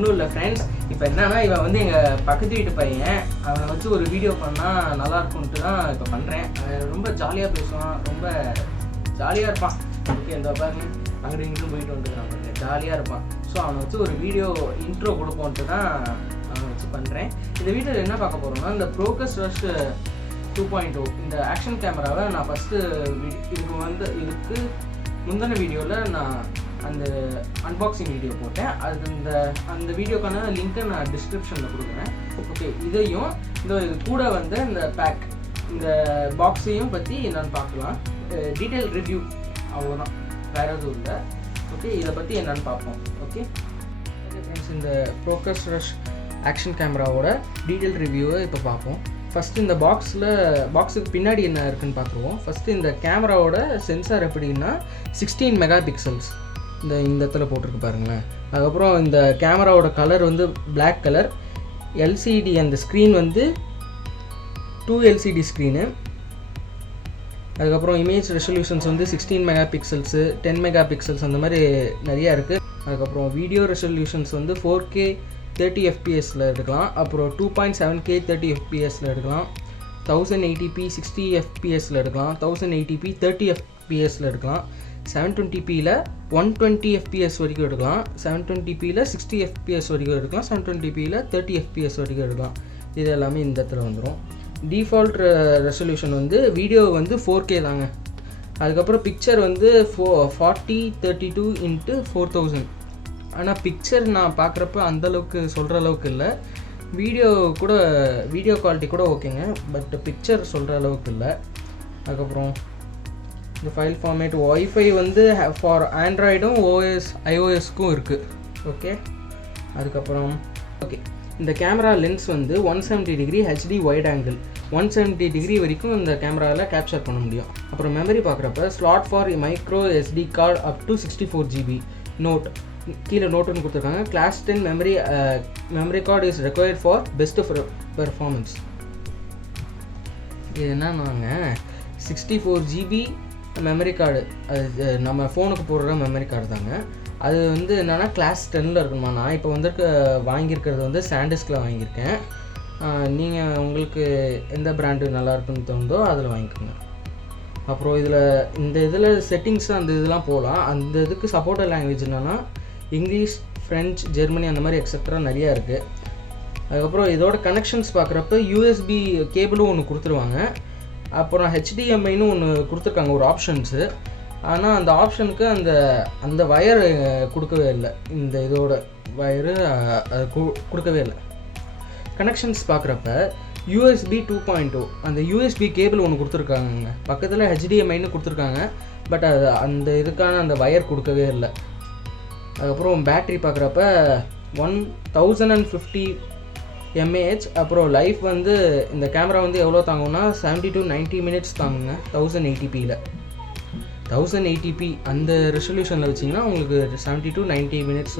ஒன்றும் இல்லை ஃப்ரெண்ட்ஸ். இப்போ என்னன்னா இவன் வந்து எங்கள் பக்கத்து வீட்டு பையன், அவனை வச்சு ஒரு வீடியோ பண்ணால் நல்லாயிருக்கும்ட்டு தான் இப்போ பண்ணுறேன். ரொம்ப ஜாலியாக பேசுவான், ரொம்ப ஜாலியாக இருப்பான். ஓகே, இந்த பாருங்க அங்கே இங்கிட்டும் போயிட்டு வந்துக்கிறான், பாருங்க ஜாலியாக இருப்பான். ஸோ அவனை வச்சு ஒரு வீடியோ இன்ட்ரோ கொடுப்போன்ட்டு தான் அவனை வச்சு பண்ணுறேன். இந்த வீடியோவில் என்ன பார்க்க போகிறோம்னா, இந்த Procus Rush 2.0 இந்த ஆக்ஷன் கேமராவை நான் ஃபஸ்ட்டு இதுக்கு முந்தின வீடியோவில் நான் அந்த அன்பாக்சிங் வீடியோ போட்டேன். அந்த வீடியோக்கான லிங்க்கை நான் டிஸ்கிரிப்ஷனில் கொடுக்குறேன். ஓகே, இதையும் இது கூட வந்து இந்த பேக் இந்த பாக்ஸையும் பற்றி என்னென்னு பார்க்கலாம். டீட்டெயில் ரிவ்யூ அவ்வளோதான், வேறு எதுவும் இல்லை. ஓகே, இதை பற்றி என்னென்னு பார்ப்போம். ஓகே ஃப்ரெண்ட்ஸ், இந்த Procus Rush ஆக்ஷன் கேமராவோட டீட்டெயில் ரிவ்யூவை இப்போ பார்ப்போம். ஃபஸ்ட்டு இந்த பாக்ஸுக்கு பின்னாடி என்ன இருக்குதுன்னு பார்த்துருவோம். ஃபஸ்ட்டு இந்த கேமராவோட சென்சார் எப்படின்னா 16 மெகா பிக்சல்ஸ் இந்த இடத்துல போட்டிருக்கு பாருங்களேன். அதுக்கப்புறம் இந்த கேமராவோட கலர் வந்து பிளாக் கலர். எல்சிடி அந்த ஸ்க்ரீன் வந்து 2 எல்சிடி ஸ்க்ரீனு. அதுக்கப்புறம் இமேஜ் ரெசல்யூஷன்ஸ் வந்து 16 மெகா பிக்சல்ஸு, 10 மெகா பிக்சல்ஸ் அந்த மாதிரி நிறையா இருக்குது. அதுக்கப்புறம் வீடியோ ரெசல்யூஷன்ஸ் வந்து 4K 30 fps எடுக்கலாம். அப்புறம் 2.7K 30 fps எடுக்கலாம். 1080p 60 fps எடுக்கலாம். 1080p 30 fps எடுக்கலாம். 720pல 120 fps வரைக்கும் எடுக்கலாம். 720pல 60 fps வரைக்கும் எடுக்கலாம். 720pல 30 fps வரைக்கும் எடுக்கலாம். இது எல்லாமே இந்த இடத்துல வந்துடும். டிஃபால்ட் ரெசல்யூஷன் வந்து வீடியோ வந்து 4K தாங்க. அதுக்கப்புறம் பிக்சர் வந்து 4032 × 4000. ஆனால் பிக்சர் நான் பார்க்குறப்ப அந்தளவுக்கு சொல்கிற அளவுக்கு இல்லை. வீடியோ குவாலிட்டி கூட ஓகேங்க, பட் பிக்சர் சொல்கிற அளவுக்கு இல்லை. அதுக்கப்புறம் இந்த ஃபைல் ஃபார்மேட் ஒய்ஃபை வந்து ஃபார் ஆண்ட்ராய்டும் iOSக்கும் இருக்குது. ஓகே, அதுக்கப்புறம் ஓகே இந்த கேமரா லென்ஸ் வந்து 170 degree HD wide angle 170 degree வரைக்கும் இந்த கேமராவில் கேப்சர் பண்ண முடியும். அப்புறம் மெமரி பார்க்குறப்ப slot for micro SD card up to 64 GB. Note கீழே நோட்டுன்னு கொடுத்துருக்காங்க. Class 10 memory card is required for best performance. இது என்னன்னாங்க 64 GB மெமரி கார்டு, அது நம்ம ஃபோனுக்கு போடுற மெமரி கார்டு தாங்க. அது வந்து என்னென்னா கிளாஸ் 10 இருக்கணுமா. நான் இப்போ வந்து வாங்கியிருக்கிறது வந்து சாண்டிஸ்கில் வாங்கியிருக்கேன். நீங்கள் உங்களுக்கு எந்த பிராண்டு நல்லா இருக்குன்னு தோணுதோ அதில் வாங்கிக்கோங்க. அப்புறம் இதில் செட்டிங்ஸ் அந்த இதெல்லாம் போகலாம். அந்த இதுக்கு சப்போர்ட்டட் லாங்குவேஜ் என்னென்னா இங்கிலீஷ், ஃப்ரெஞ்ச், ஜெர்மனி அந்த மாதிரி எக்ஸெட்ரா நிறையா இருக்குது. அதுக்கப்புறம் இதோட கனெக்ஷன்ஸ் பார்க்குறப்ப USB கேபிளும் ஒன்று கொடுத்துருவாங்க. அப்புறம் HDMIன்னு ஒன்று கொடுத்துருக்காங்க ஒரு ஆப்ஷன்ஸு. ஆனால் அந்த ஆப்ஷனுக்கு அந்த வயர் கொடுக்கவே இல்லை. இந்த இதோட வயரு அது கொடுக்கவே இல்லை. கனெக்ஷன்ஸ் பார்க்குறப்ப USB 2.0 அந்த USB கேபிள் ஒன்று கொடுத்துருக்காங்க. பக்கத்தில் HDMIன்னு கொடுத்துருக்காங்க, பட் அது அந்த இதுக்கான அந்த வயர் கொடுக்கவே இல்லை. அதுக்கப்புறம் பேட்ரி பார்க்குறப்ப 1050 mAh. அப்புறம் லைஃப் வந்து இந்த கேமரா வந்து எவ்வளோ தாங்கும்னா 70 to 90 minutes தாங்குங்க 1080pல. 1080p அந்த ரெசல்யூஷனில் வச்சிங்கன்னா உங்களுக்கு 70 to 90 minutes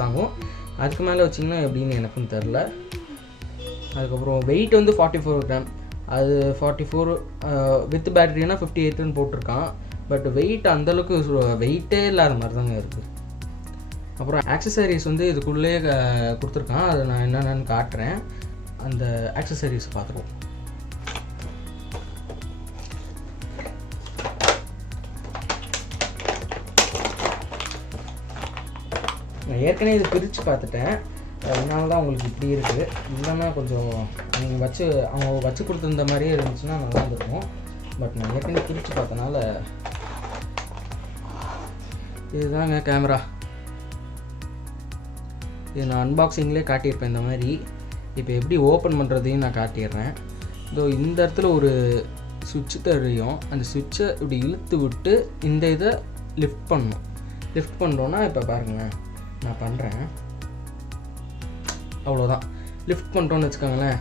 தாங்கும். அதுக்கு மேலே வச்சிங்கன்னா எப்படின்னு எனக்கும் தெரில. அதுக்கப்புறம் வெயிட் வந்து 44 கிராம். அது 44 வித் பேட்டரினா 58ன்னு போட்டிருக்கான். பட் வெயிட் அந்தளவுக்கு வெயிட்டே இல்லாத மாதிரி தாங்க இருக்குது. அப்புறம் ஆக்சசரிஸ் வந்து இதுக்குள்ளேயே கொடுத்துருக்கான். அதை நான் என்னென்னு காட்டுறேன். அந்த ஆக்சசரிஸ் பார்த்துருவோம். நான் ஏற்கனவே இது பிரித்து பார்த்துட்டேன், அதனால தான் உங்களுக்கு இப்படி இருக்குது. இல்லைன்னா கொஞ்சம் நீங்கள் அவங்க வச்சு கொடுத்துருந்த மாதிரியே இருந்துச்சுன்னா நல்லா இருந்திருக்கும். பட் நான் ஏற்கனவே பிரித்து பார்த்தனால இதுதாங்க கேமரா. இது நான் அன்பாக்சிங்லேயே காட்டியிருப்பேன் இந்த மாதிரி. இப்போ எப்படி ஓப்பன் பண்ணுறதையும் நான் காட்டிடுறேன். இதோ இந்த இடத்துல ஒரு சுவிட்சு தெரியும். அந்த சுவிட்சை இப்படி இழுத்து விட்டு இந்த இதை லிஃப்ட் பண்ணணும். லிஃப்ட் பண்ணுறோன்னா இப்போ பாருங்கள் நான் பண்ணுறேன். அவ்வளோதான். லிஃப்ட் பண்ணுறோன்னு வச்சுக்கோங்களேன்,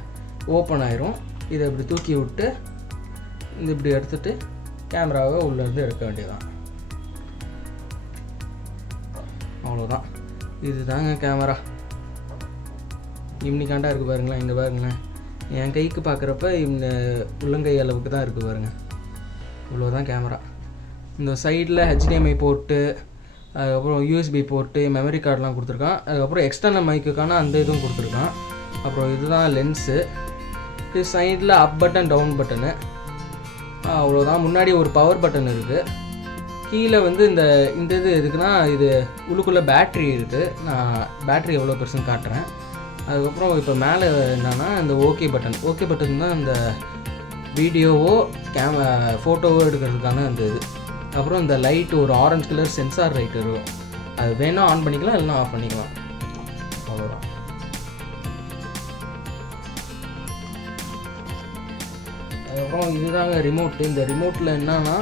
ஓப்பன் ஆயிரும். இதை இப்படி தூக்கி விட்டு இந்த இப்படி எடுத்துகிட்டு கேமராவை உள்ளேருந்து எடுக்க வேண்டியதான். அவ்வளோதான். இது தாங்க கேமரா. இம்னிக்காண்டா இருக்குது பாருங்களேன். இங்கே பாருங்களேன், என் கைக்கு பார்க்குறப்ப இந்த உள்ளங்கை அளவுக்கு தான் இருக்குது பாருங்கள். இவ்வளோதான் கேமரா. இந்த சைடில் HDMI போட்டு அதுக்கப்புறம் யூஎஸ்பி போர்ட்டு, மெமரி கார்டெலாம் கொடுத்துருக்கான். அதுக்கப்புறம் எக்ஸ்டர்னல் மைக்குக்கான அந்த இதுவும் கொடுத்துருக்கான். அப்புறம் இதுதான் லென்ஸு. இது சைடில் அப் பட்டன், டவுன் பட்டனு, அவ்வளோதான். முன்னாடி ஒரு பவர் பட்டன் இருக்குது. கீழே வந்து இந்த இது எதுக்குன்னா, இது உள்ளுக்குள்ளே பேட்ரி இருக்குது. நான் பேட்ரி எவ்வளோ பெருசுன்னு காட்டுறேன். அதுக்கப்புறம் இப்போ மேலே என்னென்னா இந்த ஓகே பட்டன் தான் இந்த வீடியோவோ ஃபோட்டோவோ எடுக்கிறதுக்கான அந்த இது. அப்புறம் இந்த லைட், ஒரு ஆரஞ்சு கலர் சென்சார் லைட் இருக்கும். அது வேணால் ஆன் பண்ணிக்கலாம், இல்லைனா ஆஃப் பண்ணிக்கலாம். அவ்வளோதான். அதுக்கப்புறம் இதுதாங்க ரிமோட்டு. இந்த ரிமோட்டில் என்னன்னா,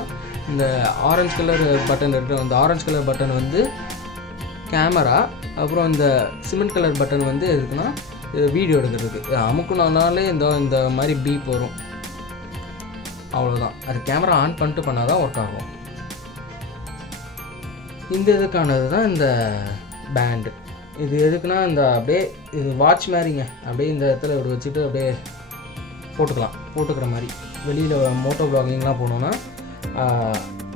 இந்த ஆரஞ்சு கலர் பட்டன் இருக்குது. அந்த ஆரஞ்சு கலர் பட்டன் வந்து கேமரா. அப்புறம் இந்த சிமெண்ட் கலர் பட்டன் வந்து எதுக்குன்னா வீடியோ எடுக்கிறதுக்கு. அமுக்குனாலே இந்த மாதிரி பீப் வரும். அவ்வளோதான். அது கேமரா ஆன் பண்ணிட்டு பண்ணால் தான் ஒர்க் ஆகும். இந்த இதுக்கானது தான் இந்த பேண்டு. இது எதுக்குன்னா, இந்த அப்படியே இது வாட்ச் மாதிரிங்க. அப்படியே இந்த இடத்துல இப்படி வச்சுட்டு அப்படியே போட்டுக்கிற மாதிரி. வெளியில் மோட்டோ வ்ளாகிங்லாம் போனோன்னா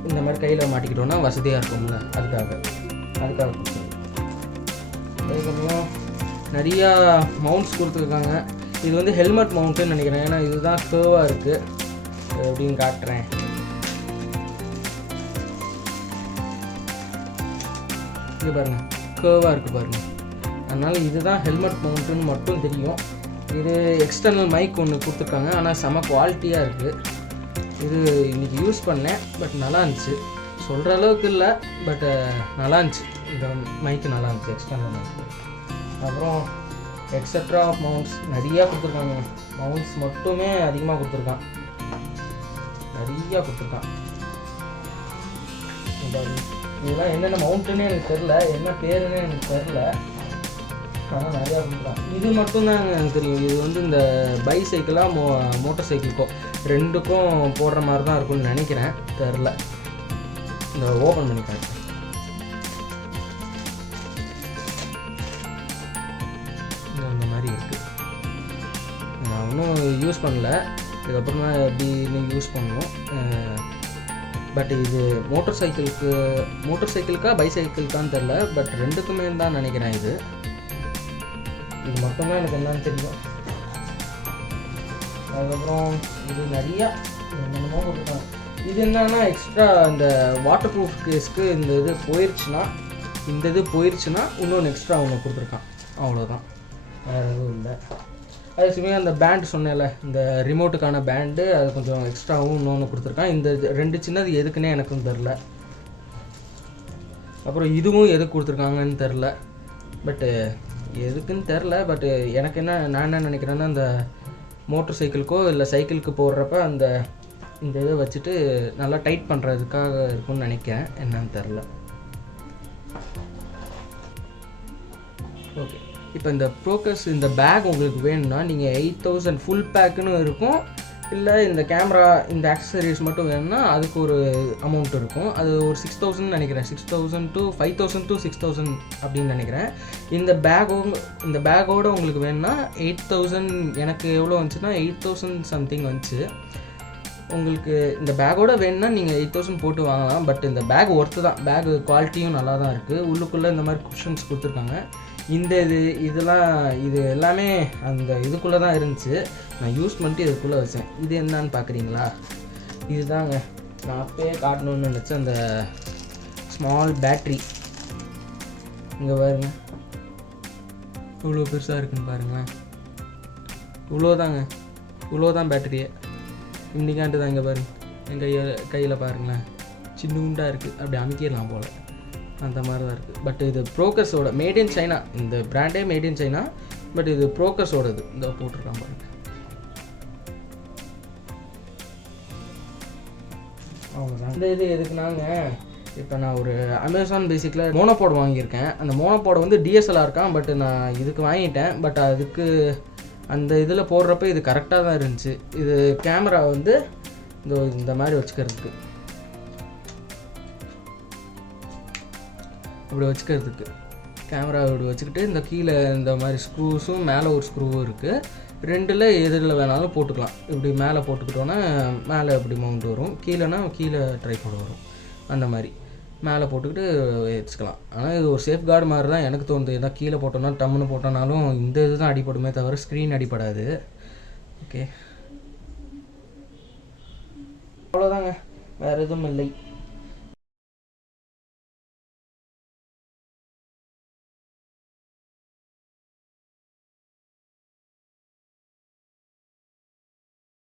இந்த மாதிரி கையில் மாட்டிக்கிட்டோன்னா வசதியாக இருக்கும்ல, அதுக்காக கொடுத்துருக்கோம். அதுக்கப்புறம் நிறையா மவுண்ட்ஸ் கொடுத்துருக்காங்க. இது வந்து ஹெல்மெட் மவுண்ட்டுன்னு நினைக்கிறேன். ஏன்னா இதுதான் கேர்வாக இருக்குது. அப்படின்னு காட்டுறேன். இது பாருங்கள், கேர்வாக இருக்குது பாருங்கள். அதனால் இதுதான் ஹெல்மெட் மவுண்ட்டுன்னு மட்டும் தெரியும். இது எக்ஸ்டர்னல் மைக் ஒன்று கொடுத்துருக்காங்க. ஆனால் செம குவாலிட்டியாக இருக்குது. இது இன்றைக்கி யூஸ் பண்ணேன். பட் நல்லா இருந்துச்சு. சொல்கிற அளவுக்கு இல்லை, பட் நல்லா இருந்துச்சு. இந்த மைக்கு நல்லா இருந்துச்சு, எக்ஸ்டர்னல் மைக்கு. அப்புறம் எக்ஸட்ரா மவுண்ட்ஸ் நிறையா கொடுத்துருக்காங்க. மவுண்ட்ஸ் மட்டுமே அதிகமாக கொடுத்துருக்கான். இதெல்லாம் என்னென்ன மவுண்ட்டுன்னே எனக்கு தெரில, என்ன பேருன்னு எனக்கு தெரில. ஆனால் நிறையா கொடுத்துருக்கான். இது மட்டும்தான் எனக்கு தெரியும். இது வந்து இந்த பைசைக்கிளாக மோட்டர் சைக்கிளுக்கோ ரெண்டுக்கும் போடுற மாதிரி தான் இருக்கும்னு நினைக்கிறேன். தெரில. இந்த ஓப்பன் பண்ணிக்கிறேன். அந்த மாதிரி இருக்குது. நான் இன்னும் யூஸ் பண்ணல. இதுக்கப்புறம் தான் எப்படின்னு யூஸ் பண்ணணும். பட் இது மோட்டர் சைக்கிளுக்கா பைசைக்கிளுக்கான்னு தெரில. பட் ரெண்டுக்குமே தான் நினைக்கிறேன். இது மட்டும்தான் எனக்கு என்னன்னு தெரியும். அதுக்கப்புறம் இது நிறையா என்னென்னமோ கொடுத்துருக்காங்க. இது என்னன்னா, எக்ஸ்ட்ரா இந்த வாட்டர் ப்ரூஃப் கேஸ்க்கு இந்த இது போயிடுச்சுன்னா இன்னொன்று எக்ஸ்ட்ரா ஒன்று கொடுத்துருக்கான். அவ்வளோதான், வேறு எதுவும் இல்லை. அதே சமயம் அந்த பேண்டு சொன்னேன்ல, இந்த ரிமோட்டுக்கான பேண்டு, அது கொஞ்சம் எக்ஸ்ட்ராவும் இன்னொன்று கொடுத்துருக்கான். இந்த ரெண்டு சின்னது எதுக்குன்னே எனக்கும் தெரில. அப்புறம் இதுவும் எதுக்கு கொடுத்துருக்காங்கன்னு தெரில. பட்டு எதுக்குன்னு தெரில. பட்டு எனக்கு நான் என்ன நினைக்கிறேன்னா, அந்த மோட்டர் சைக்கிளுக்கோ இல்லை சைக்கிளுக்கு போடுறப்ப இந்த இதை வச்சுட்டு நல்லா டைட் பண்ணுறதுக்காக இருக்கும்னு நினைக்கிறேன். என்னன்னு தெரில. ஓகே, இப்போ இந்த ப்ரோக்கஸ் இந்த பேக் உங்களுக்கு வேணும்னா நீங்கள் 8000 ஃபுல் பேக்குன்னு இருக்கும். இல்லை இந்த கேமரா இந்த ஆக்சசரிஸ் மட்டும் வேணும்னா அதுக்கு ஒரு அமௌண்ட் இருக்கும். அது ஒரு 6000 நினைக்கிறேன். 6000 to 5000 to 6000 அப்படின்னு நினைக்கிறேன். இந்த பேக்கோட உங்களுக்கு வேணும்னா 8000. எனக்கு எவ்வளோ வந்துச்சுன்னா 8000 சம்திங் வந்துச்சு. உங்களுக்கு இந்த பேக்கோட வேணும்னா நீங்கள் 8000 போட்டு வாங்கலாம். பட் இந்த பேக் ஒர்த்து தான். பேக் குவாலிட்டியும் நல்லா தான் இருக்குது. உள்ளுக்குள்ளே இந்த மாதிரி குஷன்ஸ் கொடுத்துருக்காங்க. இது எல்லாமே அந்த இதுக்குள்ளே தான் இருந்துச்சு. நான் யூஸ் பண்ணிட்டு இதுக்குள்ளே வச்சேன். இது என்னன்னு பார்க்குறீங்களா? இதுதாங்க நான் அப்பயே காட்டணுன்னு நினச்சேன். அந்த ஸ்மால் பேட்ரி இங்கே பாருங்க, இவ்வளோ பெருசாக இருக்குன்னு பாருங்களேன். இவ்வளோதான் பேட்டரியே. இன்னைக்காண்டு தான். இங்கே பாருங்க, என் கையில் பாருங்களேன், சின்னூண்டாக இருக்குது. அப்படி அமைக்கிடலாம் போல், அந்த மாதிரி தான் இருக்குது. பட் இது ப்ரோக்கஸோட மேட் இன் சைனா. இந்த பிராண்டே மேட் இன் சைனா. பட் இது ப்ரோக்கஸோடது. இந்த போட்டிருக்கான் பாருங்க. அவ்வளோதான். இந்த இது எதுக்குனாங்க, இப்போ நான் ஒரு அமேசான் பேசிக்கில் மோனோபோட் வாங்கியிருக்கேன். அந்த மோனோபோட் வந்து டிஎஸ்எல்ஆர் இருக்கான். பட் நான் இதுக்கு வாங்கிட்டேன். பட் அதுக்கு அந்த இதில் போடுறப்ப இது கரெக்டாக தான் இருந்துச்சு. இது கேமரா வந்து இந்த மாதிரி வச்சுக்கிறதுக்கு, இப்படி வச்சுக்கிறதுக்கு கேமரா இப்படி வச்சுக்கிட்டு இந்த கீழே இந்த மாதிரி ஸ்க்ரூஸும் மேலே ஒரு ஸ்க்ரூவும் இருக்குது. ரெண்டில் எதில் வேணாலும் போட்டுக்கலாம். இப்படி மேலே போட்டுக்கிட்டோன்னா மேலே இப்படி மவுண்ட் வரும், கீழேனா கீழே ட்ரைபாட் வரும். அந்த மாதிரி மேலே போட்டுக்கிட்டு வச்சுக்கலாம். ஆனால் இது ஒரு சேஃப் கார்டு மாதிரி தான் எனக்கு தோணுது. எதாவது கீழே போட்டோம்னா டம்முன்னு போட்டோம்னாலும் இந்த இது தான் அடிபடுமே தவிர ஸ்க்ரீன் அடிபடாது. ஓகே, அவ்வளோதாங்க, வேறு எதுவும் இல்லை.